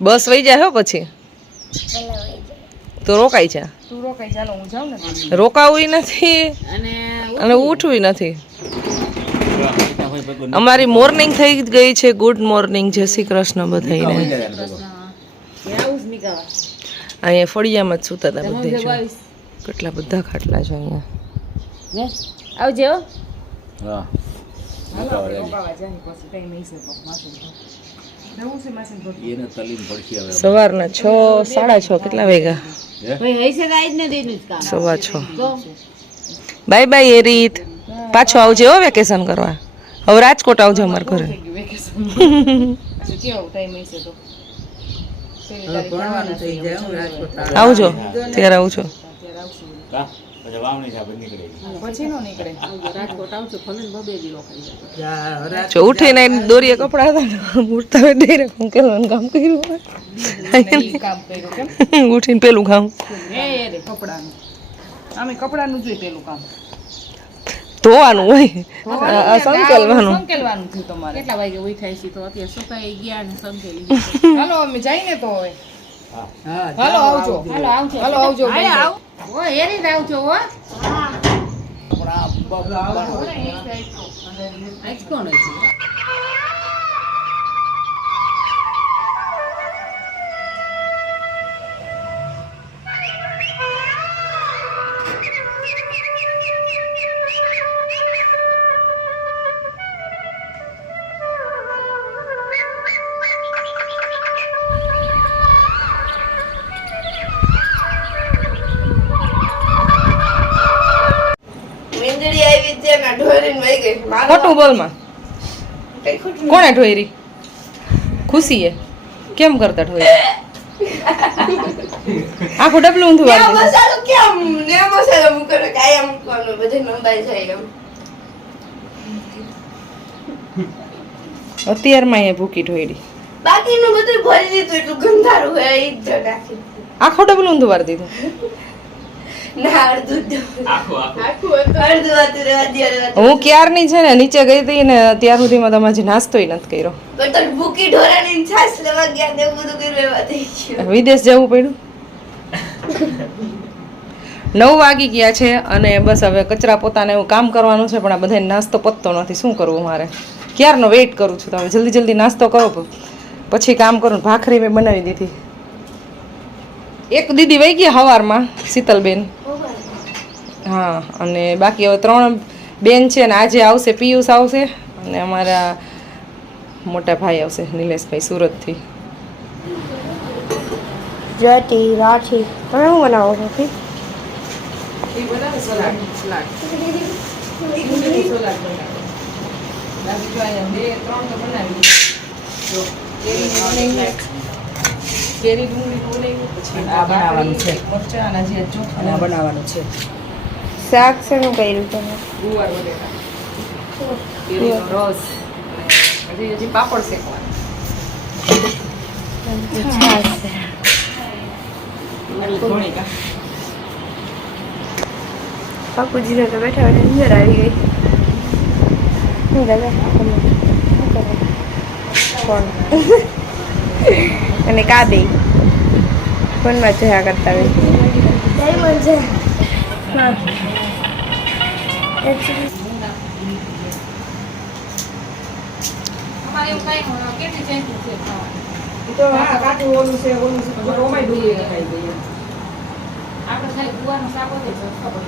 બસ વહી જાય હો પછી? તો રોકાઈ છે? તું રોકાઈ ચાલો હું જાઉં ને? રોકાવું નથી અને ઉઠવું. નથી. અમારી મોર્નિંગ થઈ ગઈ છે ગુડ મોર્નિંગ જય શ્રી કૃષ્ણ બધાને અહીંયા ફળિયામાં જ સૂતા હતા બધે જો. કેટલા બધા ખાટલા છે અહીંયા. આવજો હા. એને તલીમ પડશે હવે. સવારના છ સાડા છ કેટલા વાગ્યા? ભાઈ આજ ને જ કામ. સવા છ. બાય બાય એ રીત પાછો આવજે હો વેકેશન કરવા. હવે રાજકોટ આવજો અમારા ઘરે. આવજો ત્યારે આવું છું ત્યારે આવશું. કા? પછી વાવણી સાહેબ નીકળે પછી નો નીકળે. રાજકોટ આવજો ભલે ને બબે દી રોકાઈ જાય. જો ઉઠીને દોરીએ કપડા હતા ને ઉઠતા હોય ડાયરેક્ટ હું કામ કર્યું ઈ કામ કર્યું કેમ? ઉઠીને પેલું કામ. એ કપડાનું. આમે કપડાનું જોઈ પેલું કામ. ધોવાનું હોય. સંકેલવાનું. સંકેલવાનું થયું તમારે. કેટલા વાગે ઉઠાય છે તો? અત્યારે સુકાઈ ગયા ને સંકેલી. હાલો અમે જઈને તો હવે. હાલો આવજો. હાલો આવજો. હાલો આવજો હાલો આવ. ઓ હેરી જ આવજો હો. આજ કોણ છે ખોટું બોલમાં કોણે ઠોયરી ખુશીએ. કેમ કરતા ઠોયરી આખું ડબલું ઊંધું વાળી મસાલો કેમ? ને મસાલો મૂકવાનો કાયમ મૂકવાનો બધે નંબાઈ જાય એમ. અત્યારમાં અહીંયા ભૂકી ઠોયરી બાકીનું બધું ભરી દીધું એટલું ગંધારું હોય એ જ આખો ડબલું ઊંધું વાળી દીધું. હું ક્યારની છે ને નીચે ગઈ હતી ને ત્યાર સુધીમાં તમે હજી નાસ્તોય નથી કર્યો. ભૂકી ઢોરાની છાશ લેવા ગયા ને બધું કર્યું થઈ ગયું. વિદેશ જવું પડ્યું. નવ વાગી ગયા છે અને બસ હવે કચરા પોતાને એવું કામ કરવાનું છે પણ આ બધાને નાસ્તો પતતો નથી. શું કરવું મારે? ક્યારનો વેઇટ કરું છું તમે? જલ્દી જલ્દી નાસ્તો કરો પછી કામ કરું. ભાખરી મેં બનાવી દીધી. એક દીદી વહી ગયા સવારમાં શીતલબેન. હા અને બાકી હવે ત્રણ બેન છે ને આજે આવશે પિયુષ આવશે અને અમારા મોટા ભાઈ આવશે નિલેશભાઈ સુરતથી. જટી રાખી તમે શું બનાવો છો બનાવવાનું છે. શાક શેનું કર્યું તમે ગુવાર બટેટા કેરીનો રસ હજી હજી પાપડ શેકવાના. ઘણી કા બાપુજીને તો બેઠા બેઠા અંદર આવી ગઈ. શું દાદા કોણ? અને કાબે ફોનમાં જોયા કરતા હોય? અમારે એવું કઈ કેટલી ચેન્જ છે ખાવાનું તો હા કાઠું ઓલું છે ઓલું છે તો ઓમાય ડુંગળી નખાઈ દઈએ આપણે ખાલી ગુવાનું શાક હોય તો ખબર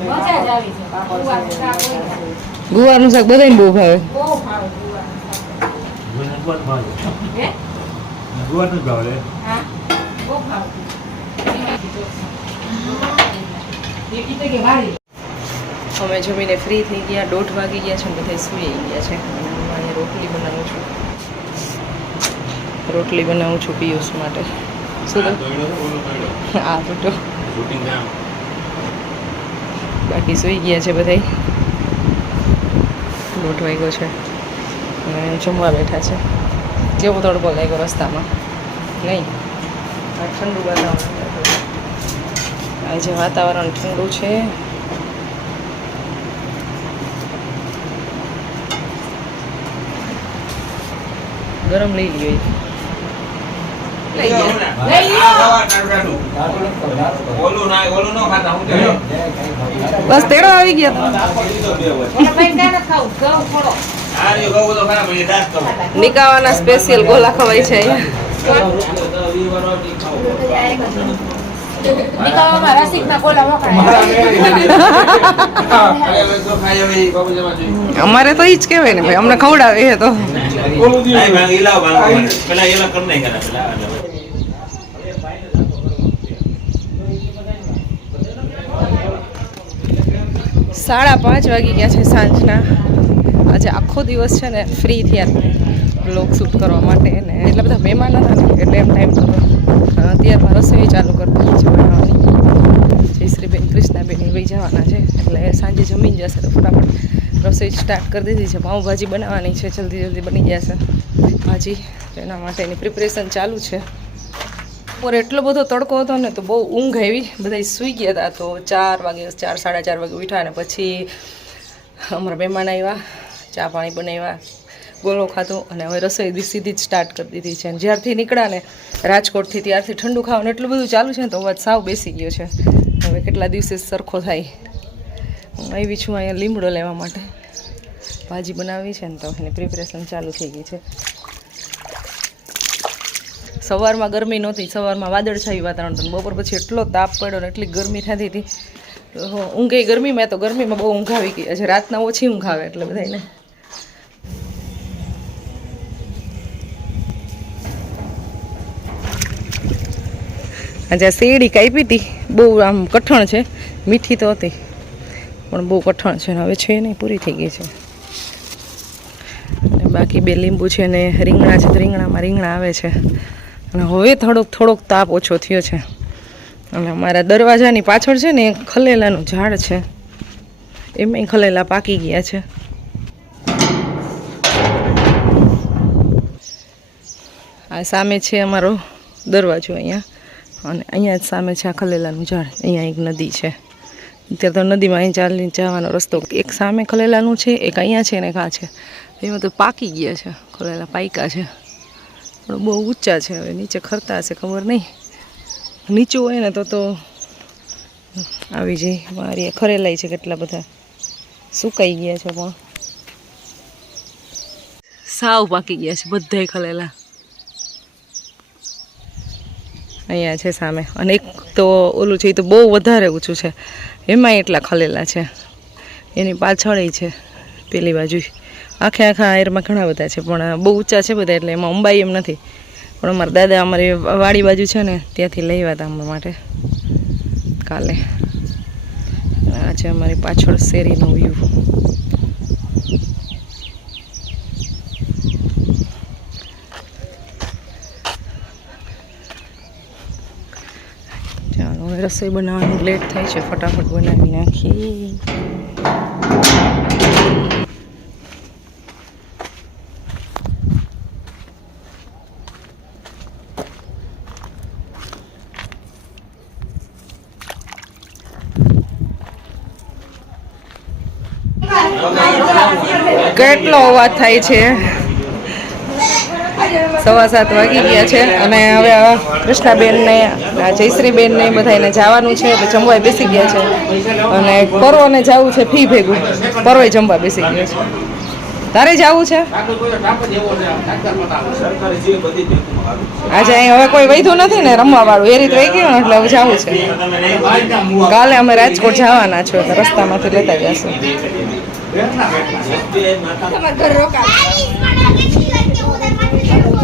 મજા જ આવી છે ગુવાનું શાક હોય ને. ગુવારનું શાક બધાને બહુ ભાવે બહુ ભાવે ગુવાનું શાક હે હા બહુ ભાવે અમે જમીને ફ્રી થઈ ગયા, દોઢ વાગી ગયા છે બધા સૂઈ ગયા છે. રોટલી બનાવું છું. રોટલી બનાવું છું પિયુષ માટે. શું આ તો બાકી સૂઈ ગયા છે બધા દોઢ વાગ્યો છે. અને જમવા બેઠા છે. કેવો તડકો લાગ્યો રસ્તામાં? નહીં? ઠંડુ વાતાવરણ આજે વાતાવરણ ઠંડુ છે ગરમ લઈ લ્યો એ લઈ ગયા લઈ લ્યો ઓલું ના ઓલું ન ખાતા હું કે બસ તેડો આવી ગયા ઓલા ભાઈ ત્યાં નથી ખાવું ઘઉં થોડો આ રહ્યો લઈ લઈએ બસ તેડો આવી ગયા. નિકાવાના સ્પેશિયલ ગોલા ખવાય છે. અહીંયા અમારે તો ઈ જ કહેવાય ને ભાઈ અમને ખવડાવે એ તો સાડા પાંચ વાગી ગયા છે સાંજના આજે આખો દિવસ છે ને ફ્રી થયા બ્લોગ શૂટ કરવા માટે ને એટલા બધા મહેમાન હતા ને એટલે એમ ટાઈમ થતો અત્યારમાં રસોઈ ચાલુ કરી દીધી છે બનાવવાની. જયશ્રીબેન, કૃષ્ણાબેન એ જવાના છે. એટલે સાંજે જમીન જશે તો ફટાફટ રસોઈ સ્ટાર્ટ કરી દીધી છે. પાઉંભાજી બનાવવાની છે. જલ્દી જલ્દી બની જશે ભાજી. એના માટેની પ્રિપરેશન ચાલુ છે. બપોરે એટલો બધો તડકો હતો ને તો બહુ ઊંઘ આવી. બધા સૂઈ ગયા હતા તો ચાર વાગે, ચાર, સાડા ચાર વાગે ઉઠ્યા ને પછી અમારા મહેમાન આવ્યા, ચા પાણી બનાવ્યા. ગોળો ખાધો અને હવે રસોઈ સીધી જ સ્ટાર્ટ કરી દીધી છે. અને જ્યારથી નીકળ્યા ને રાજકોટથી ત્યારથી ઠંડુ ખાવાનું એટલું બધું ચાલુ છે ને તો અવાજ સાવ બેસી ગયો છે. હવે કેટલા દિવસે સરખો થાય? હું આવી છું અહીંયા લીમડો લેવા માટે. ભાજી બનાવી છે ને તો એની પ્રિપરેશન ચાલુ થઈ ગઈ છે. સવારમાં ગરમી નહોતી, સવારમાં વાદળછાયું વાતાવરણ હતું બપોર પછી એટલો તાપ પડ્યો ને એટલી ગરમી થતી હતી. ઊંઘે ગરમીમાં તો ગરમીમાં બહુ ઊંઘ આવી ગઈ. આજે રાતના ઓછી ઊંઘ આવે એટલે બધાને આજે શેરડી કાપી હતી. બહુ આમ કઠણ છે. મીઠી તો હતી. પણ બહુ કઠણ છે હવે છે નહીં, પૂરી થઈ ગઈ છે. બાકી બે લીંબુ છે ને રીંગણા છે રીંગણામાં રીંગણા આવે છે. અને હવે થોડોક થોડોક તાપ ઓછો થયો છે. અને અમારા દરવાજાની પાછળ છે ને ખલેલાનું ઝાડ છે. એમાંય ખલેલા પાકી ગયા છે. આ સામે છે અમારો દરવાજો અહીંયા. અને અહીંયા જ સામે છે આ ખલેલાનું ઝાડ. અહીંયા એક નદી છે. અત્યારે તો નદીમાં અહીં ચાલી જવાનો રસ્તો એક સામે ખલેલાનું છે, એક અહીંયા છે ને એક છે. એમાં તો પાકી ગયા છે, ખલેલા પાયકા છે. પણ બહુ ઊંચા છે, હવે નીચે ખરતા હશે ખબર નહીં. નીચું હોય ને તો તો આવી જાય મારી ખરેલાય છે કેટલા બધા. સુકાઈ ગયા છે પણ. સાવ પાકી ગયા છે બધાય ખલેલા. અહીંયા છે સામે. અને એક તો ઓલું છે, એ તો બહુ વધારે ઊંચું છે. એમાંય એટલા ખલેલા છે. એની પાછળ છે, પેલી બાજુ. આખે આખા આયરમાં ઘણા બધા છે, પણ બહુ ઊંચા છે બધા, એટલે એમાં અંબાઈ એમ નથી. પણ અમારા દાદા અમારી વાડી બાજુ છે ને, ત્યાંથી લઈ આવ્યા હતા અમારા માટે. કાલે. આ છે અમારી પાછળ શેરીનો વ્યૂ ચાલો હવે રસોઈ બનાવવાની લેટ થાય છે ફટાફટ બનાવી નાખી કેટલો અવાજ થાય છે? સવા સાત વાગી ગયા છે અને હવે કૃષ્ણાબેનને જયશ્રીબેનને બધાને જવાનું છે એટલે જમવા બેસી ગયા છે. અને પર્વને જવું છે ફી ભેગું. પર્વે જમવા બેસી ગયા છે. તારે જવું છે? આજે અહીં હવે કોઈ વૈધું નથી ને રમવા વાળું એ રીતે વહી ગયું એટલે હવે જવું છે. કાલે અમે રાજકોટ જવાના છો રસ્તામાંથી લેતા જશું.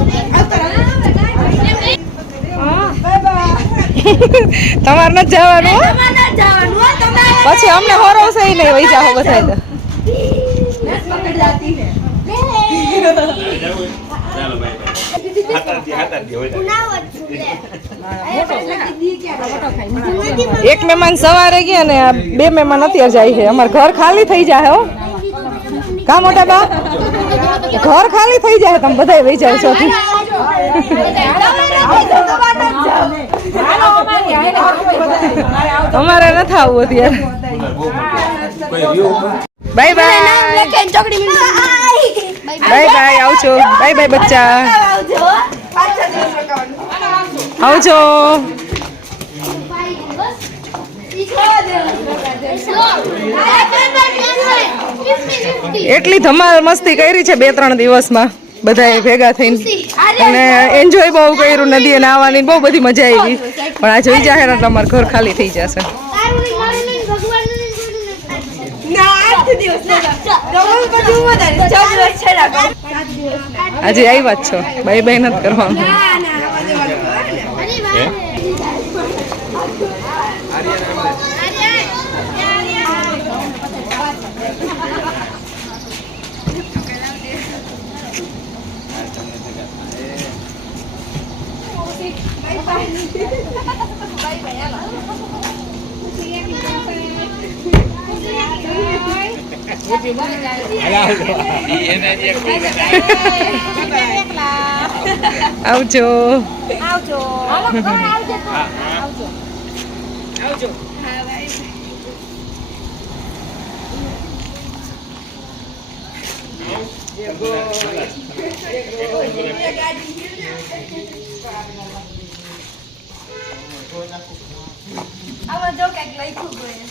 તમારે નથી જવાનું પછી અમને હોરવશે નહીં વહી જાઓ બધા એક મહેમાન સવારે ગયા ને બે મહેમાન અત્યારે જાય છે. અમાર ઘર ખાલી થઈ જાય હો. કા મોટા બા? ઘર ખાલી થઈ જાય તમે બધા વહી જાવ છો. અમારે નથી આવવું અત્યારે. બાય બાય બાય બાય આવજો. બાય બાય બચ્ચા. આવજો. એટલી ધમાલ મસ્તી કરી છે બે ત્રણ દિવસમાં. બધાએ ભેગા થઈને. અને એન્જોય બહુ કર્યું નદીએ નાહવાની બહુ બધી મજા આવી. પણ આ જોઈ જાહેર તમારું ઘર ખાલી થઈ જશે. આજે આવી વાત છો. બાય બાય નથી કરવાનું. આવજો ધોઈ નાખું આમાં જો કંઈક લખ્યું ગયું